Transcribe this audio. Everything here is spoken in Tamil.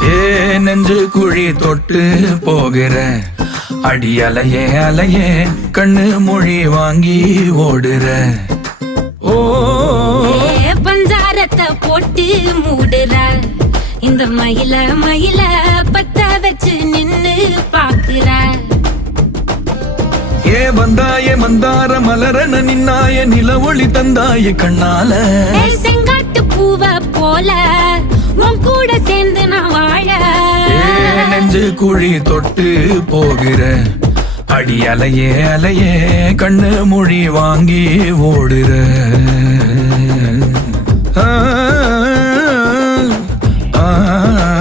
ஏ நெஞ்சு குழி தொட்டு போகிற அடி அலையே அலையே கண்ணு மொழி வாங்கி ஓடுற. ஓ பஞ்சாரத்தை போட்டு மூடுற இந்த மயில மயில பத்த வச்சு நின்னு பாக்குற. ஏ வந்தாய மந்தார மலரன நின்னாய நில ஒளி தந்தாய கண்ணால. செங்காட்டு பூவ போல உன் கூட சேர்ந்து நான் வாழ. நெஞ்சு குழி தொட்டு போகிற அடி அலையே அலையே கண்ணு மொழி வாங்கி ஓடுற. ஆ ஆ